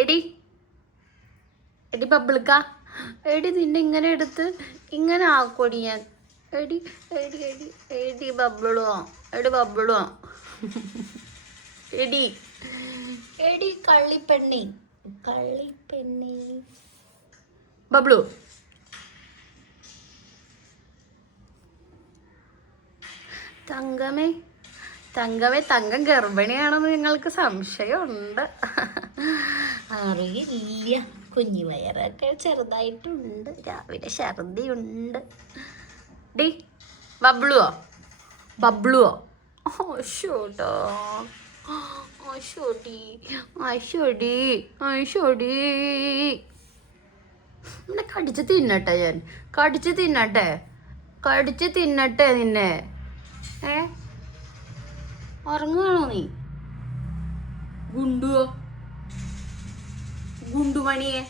എടി എടി ബബിൾക്ക, എടി നിന്നെ ഇങ്ങനെ എടുത്ത് ഇങ്ങനെ ആക്കോടി ഞാൻ. എടി എടി എടി എടി ബബിളുവോ, എടി ബബിളുവോ, എടി എടി കള്ളിപ്പെണ്ണി, കള്ളിപ്പെണ്ണി ബബ്ലു. തങ്കമേ തങ്കമേ, തങ്കം ഗർഭിണിയാണെന്ന് നിങ്ങൾക്ക് സംശയമുണ്ട്. അറിയില്ല, കുഞ്ഞി വയറൊക്കെ ചെറുതായിട്ടുണ്ട്, രാവിലെ ഛർദിയുണ്ട്. ഡി ബബ്ലുവോ, ബബ്ലുവോ, ഓശോട്ടോ, ഓശോടി, ഓശോടി, ഓശോടി. നിന്നെ കടിച്ച് തിന്നട്ടെ ഞാൻ, കടിച്ച് തിന്നട്ടെ, കടിച്ച് തിന്നട്ടെ നിന്നെ. ഉറങ്ങുകയാണോ നീ? ഗുണ്ടുവോ, ഗുണ്ടുമണിയെ.